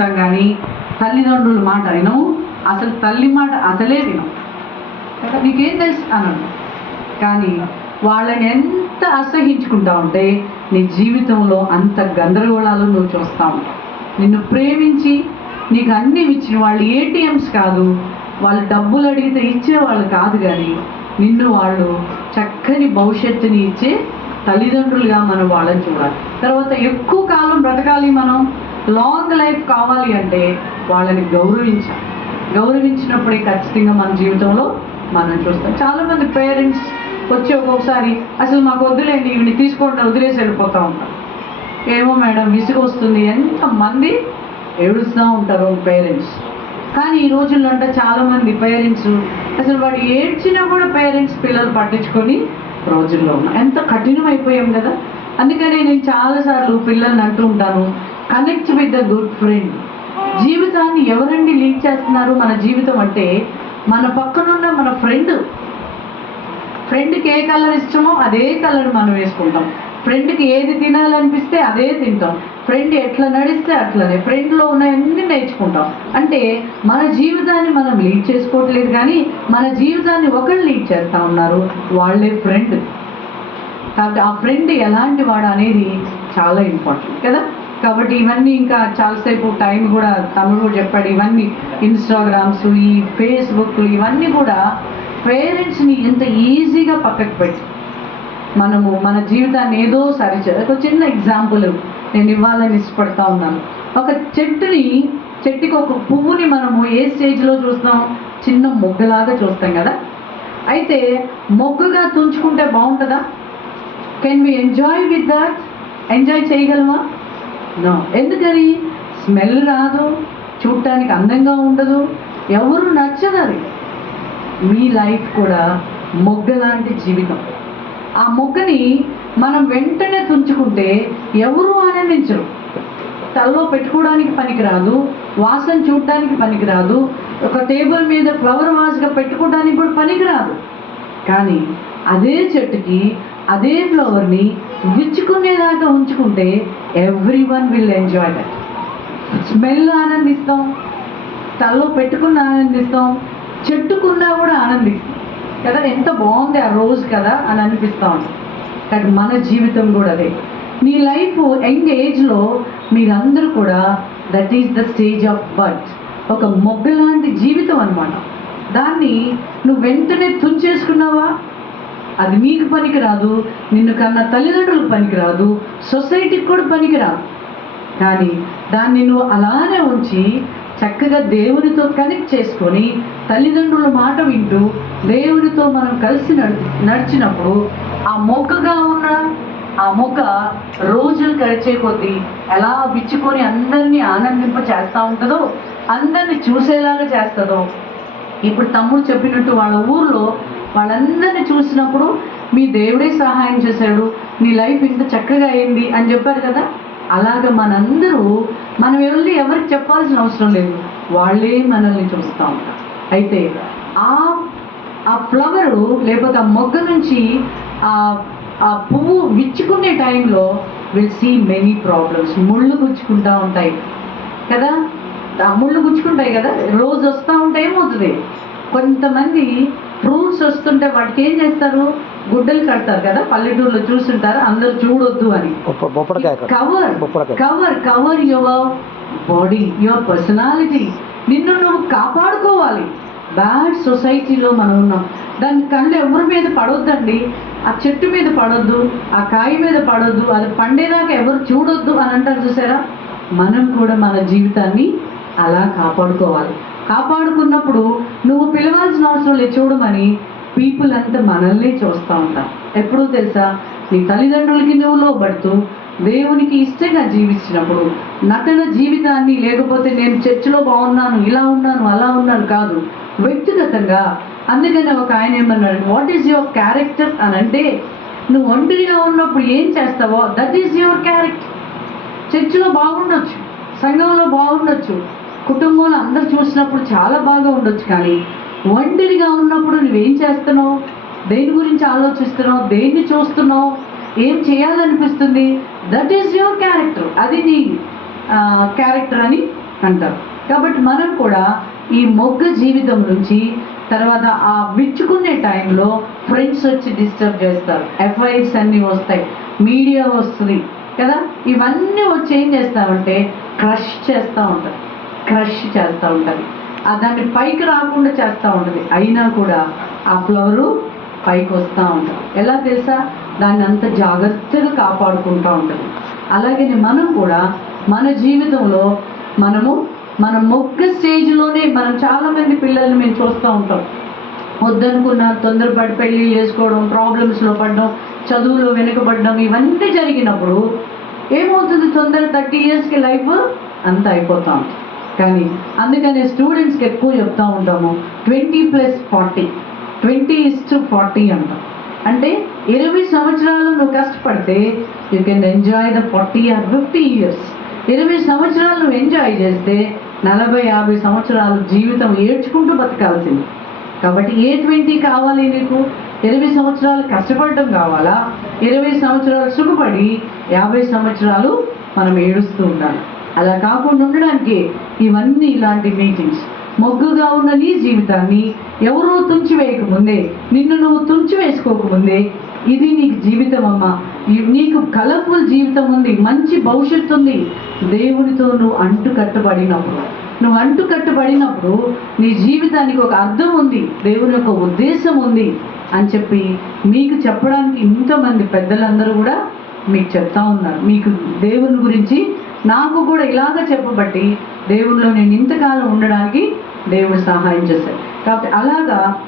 వింటాం కానీ తల్లిదండ్రుల మాట వినము. అసలు తల్లి మాట అసలే వినం నీకేం తెలుసు? అన్నాడు. కానీ వాళ్ళని ఎంత అసహించుకుంటా ఉంటే నీ జీవితంలో అంత గందరగోళాలు నువ్వు చూస్తా ఉంటావు. నిన్ను ప్రేమించి నీకు అన్నీ ఇచ్చిన వాళ్ళు ఏటీఎంస్ కాదు. వాళ్ళు డబ్బులు అడిగితే ఇచ్చేవాళ్ళు కాదు కానీ నిన్ను వాళ్ళు చక్కని భవిష్యత్తుని ఇచ్చే తల్లిదండ్రులుగా మనం వాళ్ళని చూడాలి. తర్వాత ఎక్కువ కాలం బ్రతకాలి మనం. లాంగ్ లైఫ్ కావాలి అంటే వాళ్ళని గౌరవించాలి. గౌరవించినప్పుడే ఖచ్చితంగా మన జీవితంలో మనం చూస్తాం. చాలామంది పేరెంట్స్ వచ్చి ఒక్కొక్కసారి అసలు మాకు వద్దులేండి ఇవిని తీసుకోండి వదిలేసి వెళ్ళిపోతూ ఉంటాం ఏమో మేడం విసుగు వస్తుంది. ఎంతమంది ఏడుస్తూ ఉంటారు పేరెంట్స్. కానీ ఈ రోజుల్లో అంటే చాలామంది పేరెంట్స్ అసలు వాడు ఏడ్చినా కూడా పేరెంట్స్ పిల్లలు పట్టించుకొని రోజుల్లో ఉన్నాం. ఎంత కఠినమైపోయాం కదా. అందుకనే నేను చాలాసార్లు పిల్లల్ని అంటూ ఉంటాను connect with the good friend జీవితాన్ని ఎవరండి లీడ్ చేస్తున్నారు మన జీవితం అంటే మన పక్కనున్న మన ఫ్రెండ్. ఫ్రెండ్కి ఏ కలర్ ఇష్టమో అదే కలర్ మనం వేసుకుంటాం. ఫ్రెండ్కి ఏది తినాలనిపిస్తే అదే తింటాం. ఫ్రెండ్ ఎట్లా నడిస్తే అట్లనే ఫ్రెండ్లో ఉన్నవన్నీ నేర్చుకుంటాం. అంటే మన జీవితాన్ని మనం లీడ్ చేసుకోవట్లేదు కానీ మన జీవితాన్ని ఒకళ్ళు లీడ్ చేస్తూ ఉన్నారు. వాళ్ళే ఫ్రెండ్. కాబట్టి ఆ ఫ్రెండ్ ఎలాంటి వాడు అనేది చాలా ఇంపార్టెంట్ కదా? కాబట్టి ఇవన్నీ ఇంకా చాలాసేపు టైం కూడా తమ్ముడు కూడా చెప్పాడు ఇవన్నీ ఇన్స్టాగ్రామ్స్ ఈ ఫేస్బుక్ ఇవన్నీ కూడా పేరెంట్స్ని ఎంత ఈజీగా పక్కకు పెట్టి. మనము మన జీవితాన్ని ఏదో సరిచే ఒక చిన్న ఎగ్జాంపుల్ నేను ఇవ్వాలని ఇష్టపడతా ఉన్నాను. ఒక చెట్టుని చెట్టుకి ఒక పువ్వుని మనము ఏ స్టేజ్లో చూస్తాం చిన్న మొగ్గలాగా చూస్తాం కదా? అయితే మొగ్గగా తుంచుకుంటే బాగుంటుందా? Can we enjoy with that enjoy చేయగలమా? నో. ఎందుకని? స్మెల్ రాదు చూడటానికి అందంగా ఉండదు ఎవరు నచ్చదు అది. మీ లైఫ్ కూడా మొగ్గ లాంటి జీవితం. ఆ మొగ్గని మనం వెంటనే తుంచుకుంటే ఎవరు ఆనందించరు. తలలో పెట్టుకోవడానికి పనికిరాదు వాసన చూడటానికి పనికిరాదు ఒక టేబుల్ మీద ఫ్లవర్ వాజ్గా పెట్టుకోవడానికి కూడా పనికిరాదు. కానీ అదే చెట్టుకి అదే ఫ్లవర్ని విచ్చుకునేదాకా ఉంచుకుంటే everyone will enjoy that smell ఆనందిస్తాం తలలో పెట్టుకున్న ఆనందిస్తాం చెట్టుకున్నా కూడా ఆనందిస్తాం. కదా ఎంత బాగుంది ఆ రోజు కదా అని అనిపిస్తాం ఉంటుంది కానీ మన జీవితం కూడా అదే. నీ లైఫ్ యంగ్ ఏజ్లో మీరందరూ కూడా that is the stage of birth ఒక మొగ్గ లాంటి జీవితం అనమాట దాన్ని నువ్వు వెంటనే తుంచేసుకున్నావా? అది మీకు పనికిరాదు నిన్ను కన్న తల్లిదండ్రులకు పనికిరాదు సొసైటీకి కూడా పనికిరాదు. కానీ దాన్ని నువ్వు అలానే ఉంచి చక్కగా దేవునితో కనెక్ట్ చేసుకొని తల్లిదండ్రుల మాట వింటూ దేవునితో మనం కలిసి నడిచినప్పుడు ఆ మొక్కగా ఉన్న ఆ మొక్క రోజులు గడిచే కొద్దీ ఎలా బిచ్చుకొని అందరినీ ఆనందింప చేస్తూ ఉంటుందో అందరినీ చూసేలాగా చేస్తుందో. ఇప్పుడు తమ్ముడు చెప్పినట్టు వాళ్ళ ఊర్లో వాళ్ళందరినీ చూసినప్పుడు మీ దేవుడే సహాయం చేశాడు నీ లైఫ్ ఇంత చక్కగా అయింది అని చెప్పారు కదా? అలాగ మనందరూ మనం వెళ్ళి ఎవరికి చెప్పాల్సిన అవసరం లేదు. వాళ్ళే మనల్ని చూస్తూ ఉంటారు. అయితే ఆ ఆ ఫ్లవరు లేకపోతే ఆ మొగ్గ నుంచి ఆ ఆ పువ్వు విచ్చుకునే టైంలో విల్ సీ మెనీ ప్రాబ్లమ్స్ ముళ్ళు గుచ్చుకుంటూ ఉంటాయి కదా? ఆ ముళ్ళు గుచ్చుకుంటాయి కదా? రోజు వస్తూ ఉంటే ఏమవుతుంది? కొంతమంది ఫ్రూట్స్ వస్తుంటే వాటికి ఏం చేస్తారు? గుడ్డలు కడతారు కదా పల్లెటూరులో చూస్తుంటారు అందరూ చూడొద్దు అని. Cover. Cover cover your body your personality. నిన్ను నువ్వు కాపాడుకోవాలి. బ్యాడ్ సొసైటీలో మనం ఉన్నాం. దాని కళ్ళు ఎవరి మీద పడొద్దండి? ఆ చెట్టు మీద పడొద్దు ఆ కాయ మీద పడొద్దు అది పండేదాకా ఎవరు చూడొద్దు అని అంటారు చూసారా? మనం కూడా మన జీవితాన్ని అలా కాపాడుకోవాలి. కాపాడుకున్నప్పుడు నువ్వు పిలవాల్సిన అవసరం లేదు చూడమని పీపుల్ అంతా మనల్ని చూస్తూ ఉంటాం ఎప్పుడూ తెలుసా? నీ తల్లిదండ్రులకి నువ్వు లోబడుతూ దేవునికి ఇష్టంగా జీవించినప్పుడు నటన జీవితాన్ని లేకపోతే నేను చర్చిలో బాగున్నాను ఇలా ఉన్నాను అలా ఉన్నాను కాదు. వ్యక్తిగతంగా అందుకనే ఒక ఆయన ఏమన్నాడు వాట్ ఈజ్ యువర్ క్యారెక్టర్ అని అంటే నువ్వు ఒంటరిగా ఉన్నప్పుడు ఏం చేస్తావో దట్ ఈజ్ యువర్ క్యారెక్టర్ చర్చిలో బాగుండొచ్చు సంఘంలో బాగుండొచ్చు కుటుంబంలో అందరు చూసినప్పుడు చాలా బాగా ఉండొచ్చు కానీ ఒంటరిగా ఉన్నప్పుడు నువ్వేం చేస్తున్నావు? దేని గురించి ఆలోచిస్తున్నావు? దేన్ని చూస్తున్నావు? ఏం చేయాలనిపిస్తుంది? దట్ ఈస్ యువర్ క్యారెక్టర్ అది నీ క్యారెక్టర్ అని అంటారు. కాబట్టి మనం కూడా ఈ మొగ్గ జీవితం నుంచి తర్వాత ఆ విచ్చుకునే టైంలో ఫ్రెండ్స్ వచ్చి డిస్టర్బ్ చేస్తారు. ఎఫ్ఐఆర్స్ అన్నీ వస్తాయి. మీడియా వస్తుంది కదా? ఇవన్నీ వచ్చి ఏం చేస్తామంటే క్రష్ చేస్తూ ఉంటారు. క్రష్ చేస్తూ ఉంటుంది. ఆ దాన్ని పైకి రాకుండా చేస్తూ ఉంటుంది. అయినా కూడా ఆ ఫ్లవరు పైకి వస్తూ ఉంటుంది. ఎలా తెలుసా? దాన్ని అంత జాగ్రత్తగా కాపాడుకుంటూ ఉంటుంది. అలాగే మనం కూడా మన జీవితంలో మనము మన మొగ్గ స్టేజ్లోనే మనం చాలామంది పిల్లల్ని మేము చూస్తూ ఉంటాం. వద్దనుకున్న తొందరపడి పెళ్ళి చేసుకోవడం ప్రాబ్లమ్స్లో పడడం చదువులో వెనుకబడడం ఇవన్నీ జరిగినప్పుడు ఏమవుతుంది? తొందర థర్టీ ఇయర్స్కి లైఫ్ అంతా అయిపోతా ఉంటుంది. కానీ అందుకనే స్టూడెంట్స్కి ఎక్కువ చెప్తూ ఉంటాము twenty plus forty twenty is to forty అంటాం. అంటే ఇరవై సంవత్సరాలు నువ్వు కష్టపడితే you can enjoy the forty or fifty years ఇరవై సంవత్సరాలు నువ్వు ఎంజాయ్ చేస్తే నలభై యాభై సంవత్సరాలు జీవితం ఏడ్చుకుంటూ బతకాల్సింది. కాబట్టి ఏ ట్వంటీ కావాలి నీకు? ఇరవై సంవత్సరాలు కష్టపడడం కావాలా? ఇరవై సంవత్సరాలు సుఖపడి యాభై సంవత్సరాలు మనం ఏడుస్తూ ఉండాలి. అలా కాకుండా ఉండడానికి ఇవన్నీ ఇలాంటి మీటింగ్స్ మొగ్గుగా ఉన్న నీ జీవితాన్ని ఎవరో తుంచివేయకముందే నిన్ను నువ్వు తుంచివేసుకోకముందే ఇది నీకు జీవితం అమ్మా. నీకు కలర్ఫుల్ జీవితం ఉంది మంచి భవిష్యత్తు ఉంది. దేవునితో నువ్వు అంటు కట్టబడినప్పుడు నువ్వు అంటు కట్టబడినప్పుడు నీ జీవితానికి ఒక అర్థం ఉంది దేవుని యొక్క ఉద్దేశం ఉంది అని చెప్పి మీకు చెప్పడానికి ఇంతమంది పెద్దలందరూ కూడా మీకు చెప్తా ఉన్నారు. మీకు దేవుని గురించి నాకు కూడా ఇలాగ చెప్పబట్టి దేవుళ్ళు నేను ఇంతకాలం ఉండడానికి దేవుడు సహాయం చేశాడు. కాబట్టి అలాగా